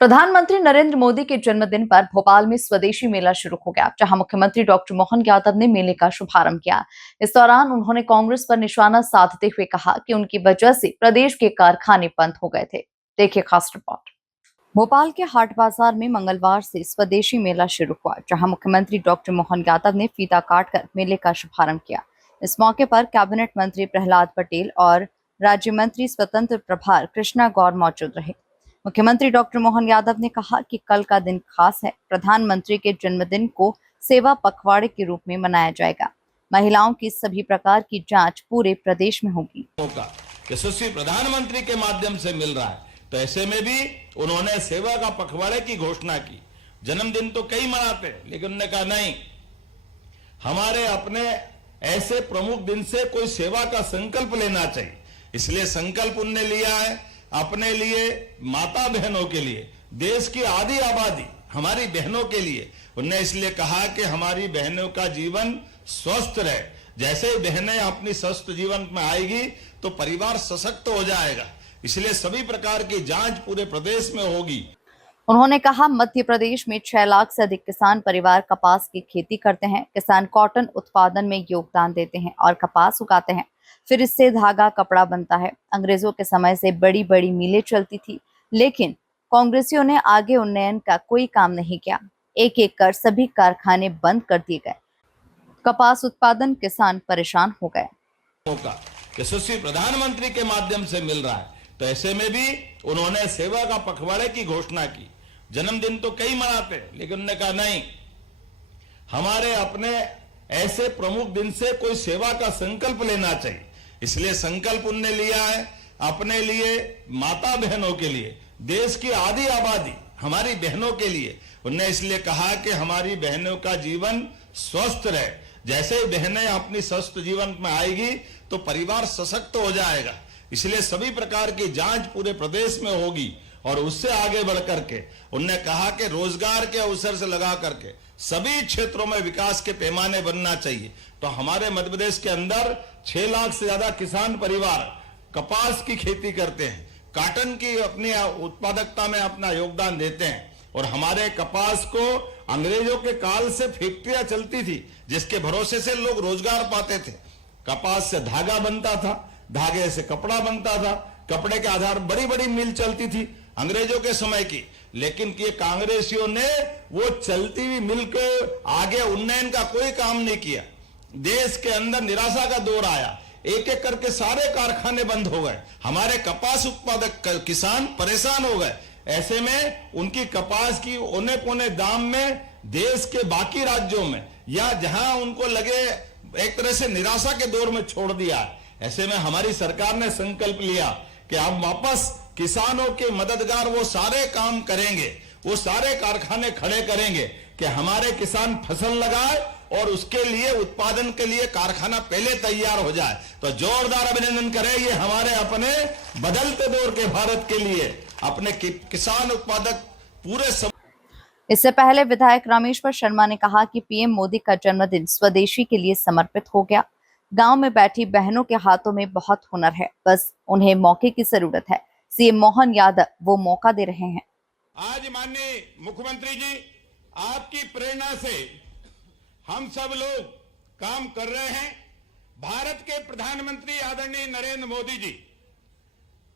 प्रधानमंत्री नरेंद्र मोदी के जन्मदिन पर भोपाल में स्वदेशी मेला शुरू हो गया, जहां मुख्यमंत्री डॉक्टर मोहन यादव ने मेले का शुभारंभ किया। इस दौरान उन्होंने कांग्रेस पर निशाना साधते हुए कहा कि उनकी वजह से प्रदेश के कारखाने बंद हो गए थे। देखिए खास रिपोर्ट। भोपाल के हाट बाजार में मंगलवार से स्वदेशी मेला शुरू हुआ, जहां मुख्यमंत्री डॉक्टर मोहन यादव ने फीता काटकर मेले का शुभारंभ किया। इस मौके पर कैबिनेट मंत्री प्रहलाद पटेल और राज्य मंत्री स्वतंत्र प्रभार कृष्णा गौर मौजूद रहे। मुख्यमंत्री डॉक्टर मोहन यादव ने कहा कि कल का दिन खास है। प्रधानमंत्री के जन्मदिन को सेवा पखवाड़े के रूप में मनाया जाएगा। महिलाओं की सभी प्रकार की जांच पूरे प्रदेश में होगी। यशस्वी प्रधानमंत्री के माध्यम से मिल रहा है, तो ऐसे में भी उन्होंने सेवा का पखवाड़े की घोषणा की। जन्मदिन तो कई मनाते हैं, लेकिन उन्होंने कहा नहीं, हमारे अपने ऐसे प्रमुख दिन से कोई सेवा का संकल्प लेना चाहिए। इसलिए संकल्प उन्होंने लिया है अपने लिए, माता बहनों के लिए, देश की आधी आबादी हमारी बहनों के लिए। उन्होंने इसलिए कहा कि हमारी बहनों का जीवन स्वस्थ रहे। जैसे ही बहनें अपनी स्वस्थ जीवन में आएगी तो परिवार सशक्त हो जाएगा। इसलिए सभी प्रकार की जांच पूरे प्रदेश में होगी। उन्होंने कहा, मध्य प्रदेश में 6 लाख से अधिक किसान परिवार कपास की खेती करते हैं। किसान कॉटन उत्पादन में योगदान देते हैं और कपास उगाते हैं, फिर इससे धागा कपड़ा बनता है। अंग्रेजों के समय से बड़ी बड़ी मिलें चलती थी, लेकिन कांग्रेसियों ने आगे उन्नयन का कोई काम नहीं किया। एक एक कर सभी कारखाने बंद कर दिए गए। कपास उत्पादन किसान परेशान हो गए। यशस्वी प्रधानमंत्री के माध्यम से मिल रहा है, तो ऐसे में भी उन्होंने सेवा का पखवाड़े की घोषणा की। जन्मदिन तो कई मनाते हैं, लेकिन उन्होंने कहा नहीं, हमारे अपने ऐसे प्रमुख दिन से कोई सेवा का संकल्प लेना चाहिए। इसलिए संकल्प उन्होंने लिया है अपने लिए, माता बहनों के लिए, देश की आधी आबादी हमारी बहनों के लिए। उन्होंने इसलिए कहा कि हमारी बहनों का जीवन स्वस्थ रहे। जैसे ही बहनें अपनी स्वस्थ जीवन में आएगी तो परिवार सशक्त हो जाएगा। इसलिए सभी प्रकार की जांच पूरे प्रदेश में होगी। और उससे आगे बढ़कर के उन्होंने कहा कि रोजगार के अवसर से लगा करके सभी क्षेत्रों में विकास के पैमाने बनना चाहिए। तो हमारे मध्य प्रदेश के अंदर 6 लाख से ज्यादा किसान परिवार कपास की खेती करते हैं, कॉटन की अपनी उत्पादकता में अपना योगदान देते हैं। और हमारे कपास को अंग्रेजों के काल से फैक्ट्रियां चलती थी, जिसके भरोसे से लोग रोजगार पाते थे। कपास से धागा बनता था, धागे से कपड़ा बनता था, कपड़े के आधार बड़ी बड़ी मिल चलती थी अंग्रेजों के समय की। लेकिन ये कांग्रेसियों ने वो चलती हुई मिल के आगे उन्नयन का कोई काम नहीं किया। देश के अंदर निराशा का दौर आया, एक एक करके सारे कारखाने बंद हो गए। हमारे कपास उत्पादक किसान परेशान हो गए। ऐसे में उनकी कपास की औने पौने दाम में देश के बाकी राज्यों में या जहां उनको लगे एक तरह से निराशा के दौर में छोड़ दिया। ऐसे में हमारी सरकार ने संकल्प लिया कि हम वापस किसानों के मददगार वो सारे काम करेंगे, वो सारे कारखाने खड़े करेंगे कि हमारे किसान फसल लगाए और उसके लिए उत्पादन के लिए कारखाना पहले तैयार हो जाए। तो जोरदार अभिनंदन करें ये हमारे अपने बदलते दौर के भारत के लिए अपने किसान उत्पादक पूरे इससे पहले विधायक रामेश्वर शर्मा ने कहा कि पीएम मोदी का जन्मदिन स्वदेशी के लिए समर्पित हो गया। गांव में बैठी बहनों के हाथों में बहुत हुनर है, बस उन्हें मौके की जरूरत है। सीएम मोहन यादव वो मौका दे रहे हैं। आज माननीय मुख्यमंत्री जी, आपकी प्रेरणा से हम सब लोग काम कर रहे हैं। भारत के प्रधानमंत्री आदरणीय नरेंद्र मोदी जी,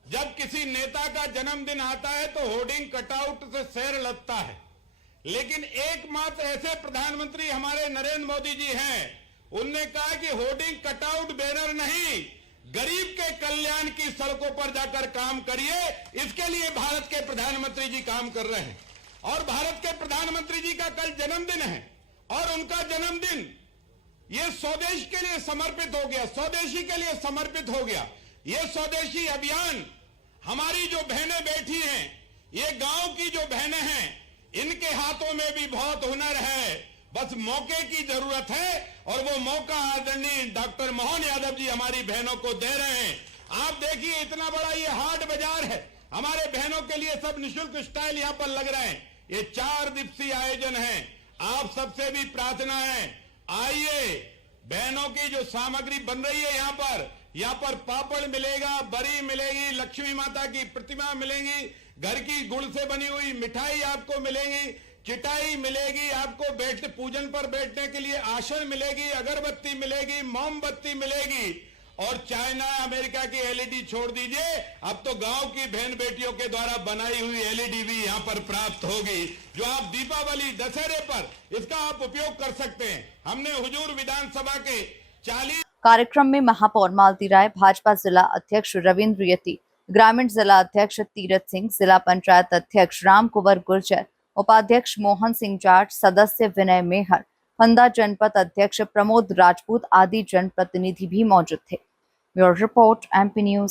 जब किसी नेता का जन्मदिन आता है तो होर्डिंग कटआउट से शहर लगता है, लेकिन एकमात्र ऐसे प्रधानमंत्री हमारे नरेंद्र मोदी जी हैं। उनने कहा कि होर्डिंग कटआउट बैनर नहीं, गरीब के कल्याण की सड़कों पर जाकर काम करिए। इसके लिए भारत के प्रधानमंत्री जी काम कर रहे हैं। और भारत के प्रधानमंत्री जी का कल जन्मदिन है और उनका जन्मदिन ये स्वदेश के लिए समर्पित हो गया, स्वदेशी के लिए समर्पित हो गया। ये स्वदेशी अभियान हमारी जो बहनें बैठी हैं, ये गांव की जो बहनें हैं, इनके हाथों में भी बहुत हुनर है, बस मौके की जरूरत है। और वो मौका आदरणीय डॉक्टर मोहन यादव जी हमारी बहनों को दे रहे हैं। आप देखिए, इतना बड़ा ये हाट बाजार है, हमारे बहनों के लिए सब निःशुल्क स्टाइल यहाँ पर लग रहे हैं। ये 4 दिवसीय आयोजन है। आप सबसे भी प्रार्थना है, आइए, बहनों की जो सामग्री बन रही है यहाँ पर पापड़ मिलेगा, बरी मिलेगी, लक्ष्मी माता की प्रतिमा मिलेंगी, घर की गुड़ से बनी हुई मिठाई आपको मिलेगी, चिटाई मिलेगी, आपको बैठ पूजन पर बैठने के लिए आसन मिलेगी, अगरबत्ती मिलेगी, मोमबत्ती मिलेगी। और चाइना अमेरिका की एलईडी छोड़ दीजिए, अब तो गांव की बहन बेटियों के द्वारा बनाई हुई एलईडी भी यहां पर प्राप्त होगी, जो आप दीपावली दशहरे पर इसका आप उपयोग कर सकते हैं। हमने हुजूर विधानसभा के 40 कार्यक्रम में महापौर मालती राय, भाजपा जिला अध्यक्ष रविंद्र यति, ग्रामीण जिला अध्यक्ष तीरथ सिंह, जिला पंचायत अध्यक्ष राम कुंवर गुर्जर, उपाध्यक्ष मोहन सिंह जाट, सदस्य विनय मेहर, फंदा जनपद अध्यक्ष प्रमोद राजपूत आदि जनप्रतिनिधि भी मौजूद थे। Bureau report, MP news.